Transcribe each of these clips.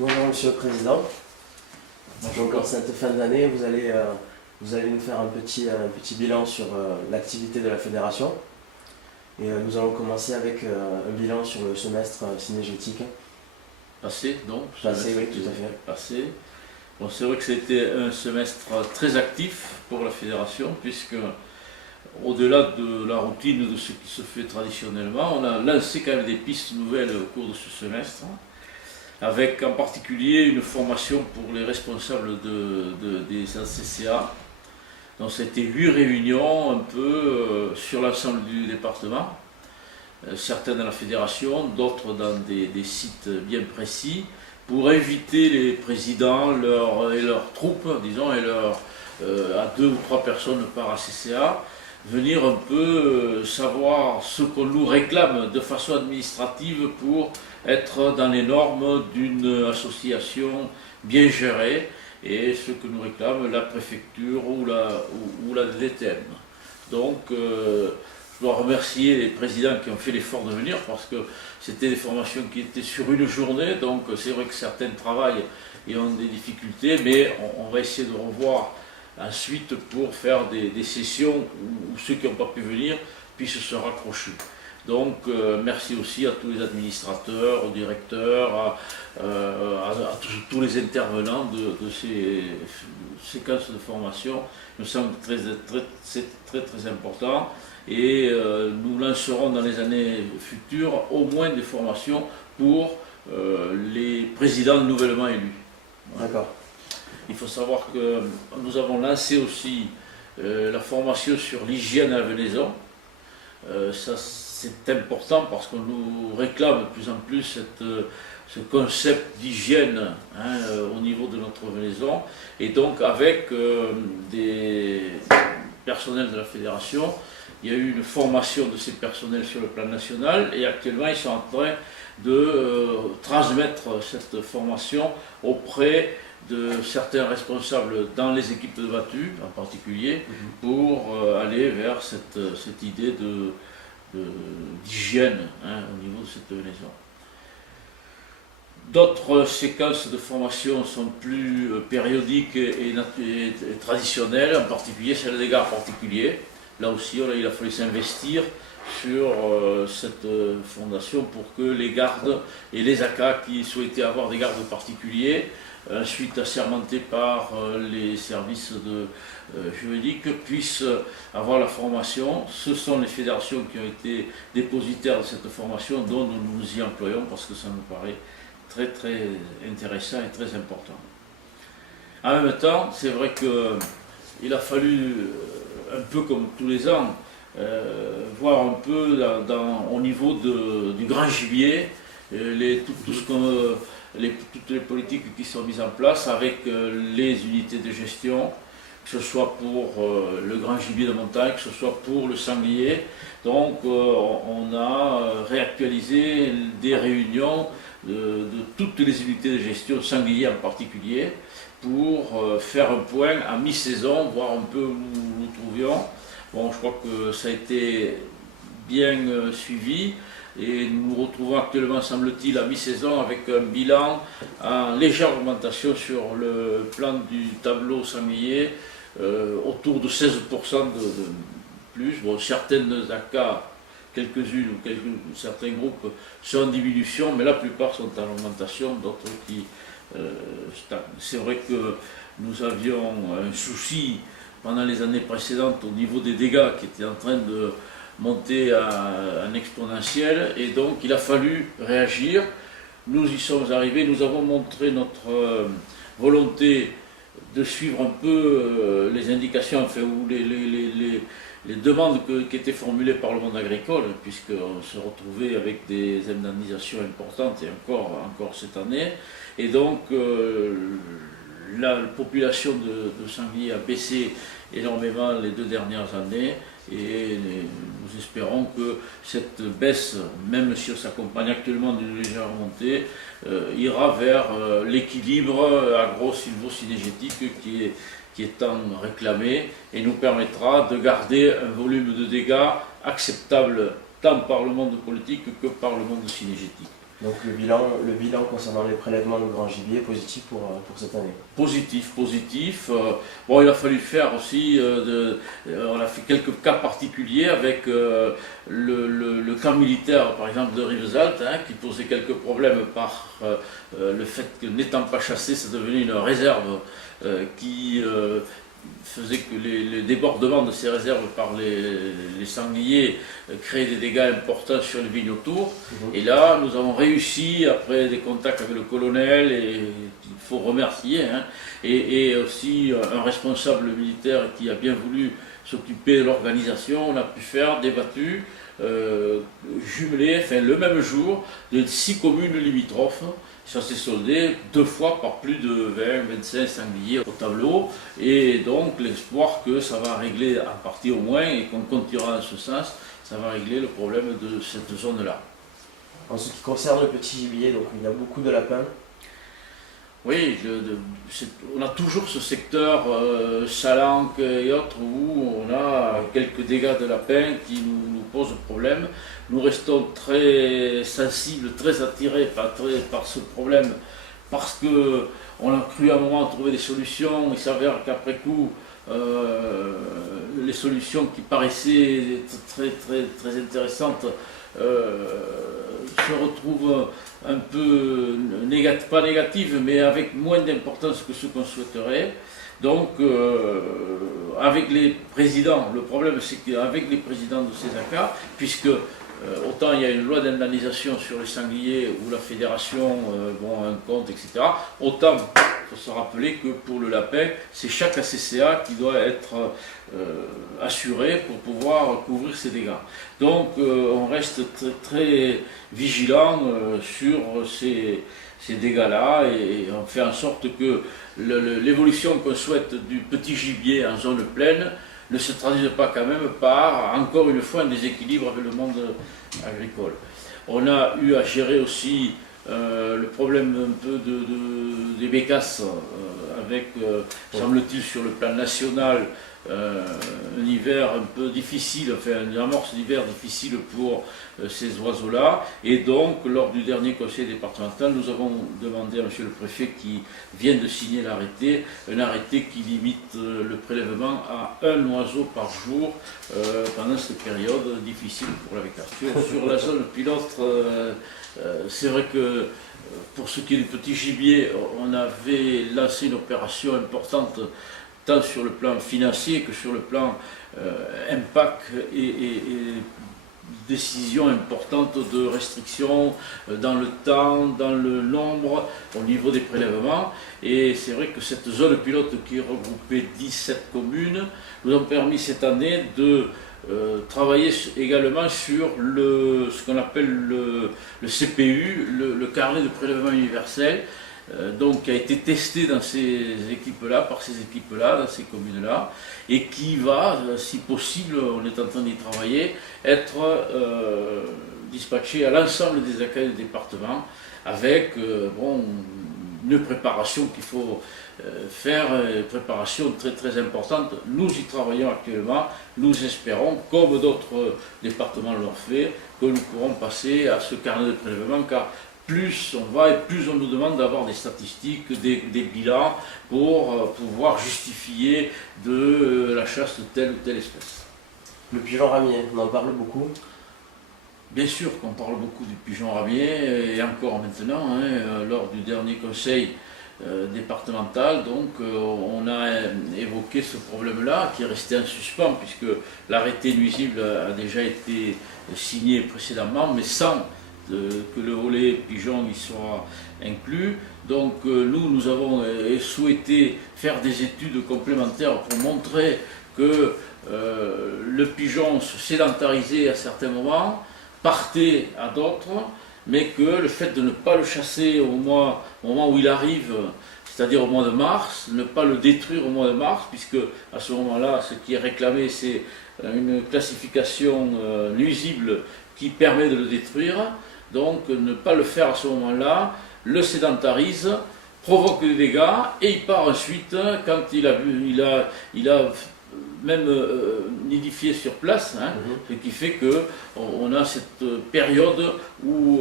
Bonjour Monsieur le Président. Donc en cette fin d'année, vous allez nous faire un petit bilan sur l'activité de la fédération. Et nous allons commencer avec un bilan sur le semestre cynégétique. Passé, donc. Passé, oui, tout à fait. Passé. Bon, c'est vrai que c'était un semestre très actif pour la fédération, puisque au-delà de la routine de ce qui se fait traditionnellement, on a lancé quand même des pistes nouvelles au cours de ce semestre, avec en particulier une formation pour les responsables des ACCA. Donc c'était 8 réunions un peu sur l'ensemble du département, certaines dans la fédération, d'autres dans des sites bien précis, pour inviter les présidents et leurs troupes, disons, à 2 ou 3 personnes par ACCA, venir un peu savoir ce qu'on nous réclame de façon administrative pour être dans les normes d'une association bien gérée, et ce que nous réclame la préfecture ou la DTM. Donc je dois remercier les présidents qui ont fait l'effort de venir, parce que c'était des formations qui étaient sur une journée, donc c'est vrai que certains travaillent et ont des difficultés, mais on va essayer de revoir ensuite pour faire des sessions où ceux qui n'ont pas pu venir puissent se raccrocher. Donc merci aussi à tous les administrateurs, aux directeurs, à tous les intervenants de ces séquences de formation. Il me semble que c'est très important, et nous lancerons dans les années futures au moins des formations pour les présidents nouvellement élus. Voilà. D'accord. Il faut savoir que nous avons lancé aussi la formation sur l'hygiène à la venaison. Ça, c'est important parce qu'on nous réclame de plus en plus ce concept d'hygiène au niveau de notre venaison. Et donc avec des personnels de la fédération, il y a eu une formation de ces personnels sur le plan national, et actuellement ils sont en train de transmettre cette formation auprès de certains responsables dans les équipes de battu en particulier, pour aller vers cette idée d'hygiène au niveau de cette venaison. D'autres séquences de formation sont plus périodiques et traditionnelles, en particulier celle des gardes particuliers. Là aussi, il a fallu s'investir sur cette fondation pour que les gardes et les AK qui souhaitaient avoir des gardes particuliers, ensuite assermentés par les services juridiques, puissent avoir la formation. Ce sont les fédérations qui ont été dépositaires de cette formation dont nous nous y employons, parce que ça nous paraît très intéressant et très important. En même temps, c'est vrai qu'il a fallu, un peu comme tous les ans, voir un peu au niveau du grand gibier toutes les politiques qui sont mises en place avec les unités de gestion, que ce soit pour le grand gibier de montagne, que ce soit pour le sanglier. Donc on a réactualisé des réunions de toutes les unités de gestion, sanglier en particulier, pour faire un point à mi-saison, voir un peu où nous nous trouvions. Bon, je crois que ça a été bien suivi, et nous nous retrouvons actuellement, semble-t-il, à mi-saison avec un bilan en légère augmentation sur le plan du tableau sanglier, autour de 16% de plus. Bon, certaines AK, quelques-unes ou certains groupes sont en diminution, mais la plupart sont en augmentation, d'autres qui stagnent. C'est vrai que nous avions un souci pendant les années précédentes au niveau des dégâts qui étaient en train de monter en exponentiel, et donc il a fallu réagir. Nous y sommes arrivés, nous avons montré notre volonté de suivre un peu les indications, enfin, ou les demandes qui étaient formulées par le monde agricole, puisqu'on se retrouvait avec des indemnisations importantes, et encore cette année. Et donc la population de sangliers a baissé énormément les 2 dernières années, et nous espérons que cette baisse, même si on s'accompagne actuellement d'une légère montée, ira vers l'équilibre agro-sylvo-cynégétique qui est tant réclamé, et nous permettra de garder un volume de dégâts acceptable tant par le monde politique que par le monde cynégétique. Donc le bilan concernant les prélèvements de grand gibier est positif pour cette année. Positif, positif. Bon, il a fallu faire aussi, on a fait quelques cas particuliers avec le camp militaire, par exemple, de Rivesaltes, hein, qui posait quelques problèmes par le fait que n'étant pas chassé, c'est devenu une réserve qui faisait que les débordements de ces réserves par les sangliers créaient des dégâts importants sur les vignes autour. Et là, nous avons réussi, après des contacts avec le colonel, et il faut remercier, hein, et aussi un responsable militaire qui a bien voulu s'occuper de l'organisation, on a pu faire des battues jumelées, enfin, le même jour, de 6 communes limitrophes. Ça s'est soldé 2 fois par plus de 20-25 sangliers au tableau, et donc l'espoir que ça va régler en partie au moins, et qu'on continuera en ce sens, ça va régler le problème de cette zone-là. En ce qui concerne le petit gibier, donc il y a beaucoup de lapins. Oui, on a toujours ce secteur Salanque et autres où on a quelques dégâts de lapins qui nous posent problème. Nous restons très sensibles, très attirés par ce problème parce qu'on a cru à un moment trouver des solutions. Il s'avère qu'après coup, les solutions qui paraissaient très intéressantes se retrouvent un peu pas négatives, mais avec moins d'importance que ce qu'on souhaiterait. Donc, avec les présidents, le problème c'est qu'avec les présidents de ces ACA, puisque autant il y a une loi d'indemnisation sur les sangliers où la fédération un compte, etc., autant il faut se rappeler que pour le lapin, c'est chaque ACCA qui doit être assuré pour pouvoir couvrir ces dégâts. Donc on reste très vigilant sur ces dégâts-là, et on fait en sorte que l'évolution qu'on souhaite du petit gibier en zone pleine ne se traduise pas quand même par, encore une fois, un déséquilibre avec le monde agricole. On a eu à gérer aussi le problème un peu des bécasses avec, semble-t-il, sur le plan national, un hiver un peu difficile, enfin une amorce d'hiver difficile pour ces oiseaux-là. Et donc, lors du dernier conseil départemental, nous avons demandé à monsieur le préfet qui vient de signer l'arrêté, un arrêté qui limite le prélèvement à 1 oiseau par jour pendant cette période difficile pour la bécasse. Sur la zone pilote, c'est vrai que pour ce qui est du petit gibier, on avait lancé une opération importante tant sur le plan financier que sur le plan impact et décisions importantes de restrictions dans le temps, dans le nombre, au niveau des prélèvements. Et c'est vrai que cette zone pilote qui regroupait 17 communes nous a permis cette année de travailler également sur ce qu'on appelle le CPU, le carnet de prélèvement universel, donc qui a été testé dans ces équipes-là, par ces équipes-là, dans ces communes-là, et qui va, si possible, on est en train d'y travailler, être dispatché à l'ensemble des accueils du département, avec une préparation qu'il faut faire, une préparation très importante. Nous y travaillons actuellement, nous espérons, comme d'autres départements l'ont fait, que nous pourrons passer à ce carnet de prélèvement, car plus on va et plus on nous demande d'avoir des statistiques, des bilans pour pouvoir justifier de la chasse de telle ou telle espèce. Le pigeon ramier, on en parle beaucoup. Bien sûr qu'on parle beaucoup du pigeon ramier, et encore maintenant, hein, lors du dernier conseil départemental, donc on a évoqué ce problème-là qui est resté en suspens, puisque l'arrêté nuisible a déjà été signé précédemment, mais sans que le volet pigeon y soit inclus. Donc nous avons souhaité faire des études complémentaires pour montrer que le pigeon se sédentarisait à certains moments, partait à d'autres, mais que le fait de ne pas le chasser au moment où il arrive, c'est-à-dire au mois de mars, ne pas le détruire au mois de mars, puisque à ce moment-là, ce qui est réclamé, c'est une classification nuisible qui permet de le détruire. Donc ne pas le faire à ce moment-là, le sédentarise, provoque des dégâts, et il part ensuite, quand il a même nidifier sur place, hein, ce qui fait qu'on a cette période où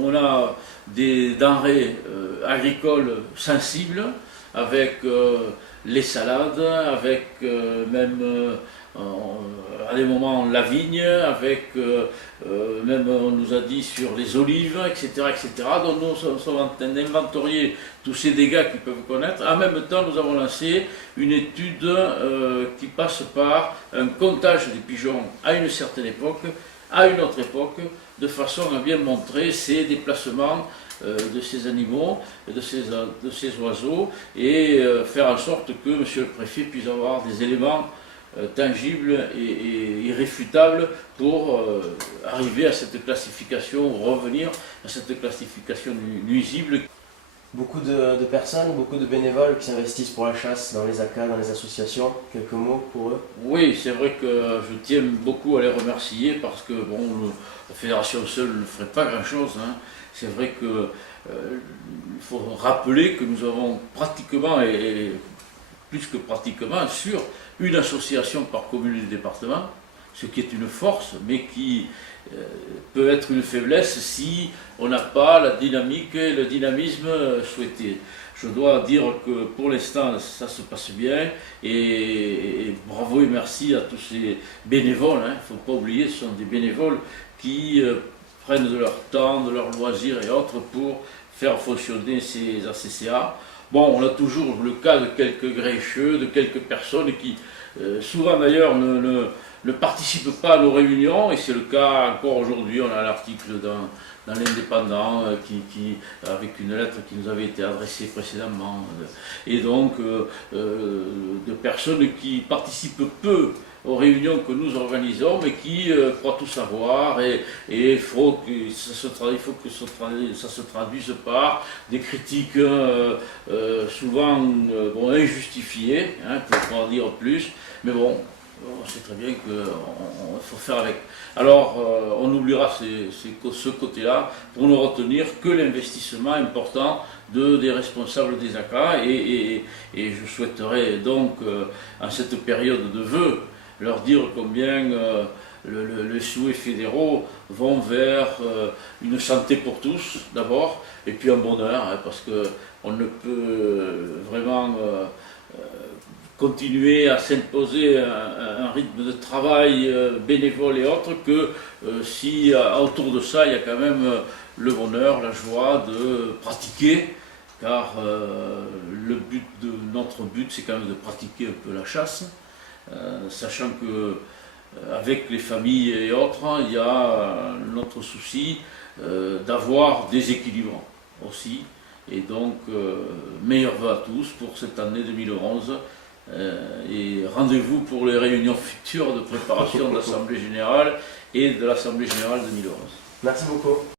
on a des denrées agricoles sensibles, avec les salades, avec même à des moments la vigne, avec même on nous a dit sur les olives, etc. etc. Donc nous sommes en train d'inventorier tous ces dégâts qu'ils peuvent connaître. En même temps, nous avons lancé une étude qui passe par un comptage des pigeons à une certaine époque, à une autre époque, de façon à bien montrer ces déplacements de ces animaux, de ces oiseaux, et faire en sorte que Monsieur le Préfet puisse avoir des éléments tangibles et irréfutables pour arriver à cette classification, revenir à cette classification nuisible. Beaucoup de personnes, beaucoup de bénévoles qui s'investissent pour la chasse dans les ACA, dans les associations. Quelques mots pour eux? Oui, c'est vrai que je tiens beaucoup à les remercier parce que bon, la fédération seule ne ferait pas grand-chose, hein. C'est vrai que il faut rappeler que nous avons pratiquement, et plus que pratiquement, sur une association par commune du département, ce qui est une force, mais qui peut être une faiblesse si on n'a pas la dynamique et le dynamisme souhaité. Je dois dire que pour l'instant ça se passe bien, et bravo et merci à tous ces bénévoles, hein. Il ne faut pas oublier, ce sont des bénévoles qui prennent de leur temps, de leurs loisirs et autres pour faire fonctionner ces ACCA. Bon, on a toujours le cas de quelques grincheux, de quelques personnes qui, souvent d'ailleurs, ne participent pas à nos réunions, et c'est le cas encore aujourd'hui. On a un article dans l'Indépendant avec une lettre qui nous avait été adressée précédemment, et donc de personnes qui participent peu aux réunions que nous organisons, mais qui croient tout savoir, et il faut que ça se traduise par des critiques souvent bon, injustifiées, hein, pour pas en dire plus, mais bon, on sait très bien qu'il faut faire avec. Alors on oubliera ce côté-là pour ne retenir que l'investissement important des responsables des ACA, et je souhaiterais donc en cette période de vœux leur dire combien les souhaits fédéraux vont vers une santé pour tous d'abord, et puis un bonheur, hein, parce qu'on ne peut vraiment continuer à s'imposer un rythme de travail bénévole et autres que si autour de ça il y a quand même le bonheur, la joie de pratiquer, car notre but c'est quand même de pratiquer un peu la chasse, sachant que avec les familles et autres, il y a notre souci d'avoir des équilibres aussi, et donc meilleurs vœux à tous pour cette année 2011. Et rendez-vous pour les réunions futures de préparation de l'Assemblée Générale et de l'Assemblée Générale 2011. Merci beaucoup.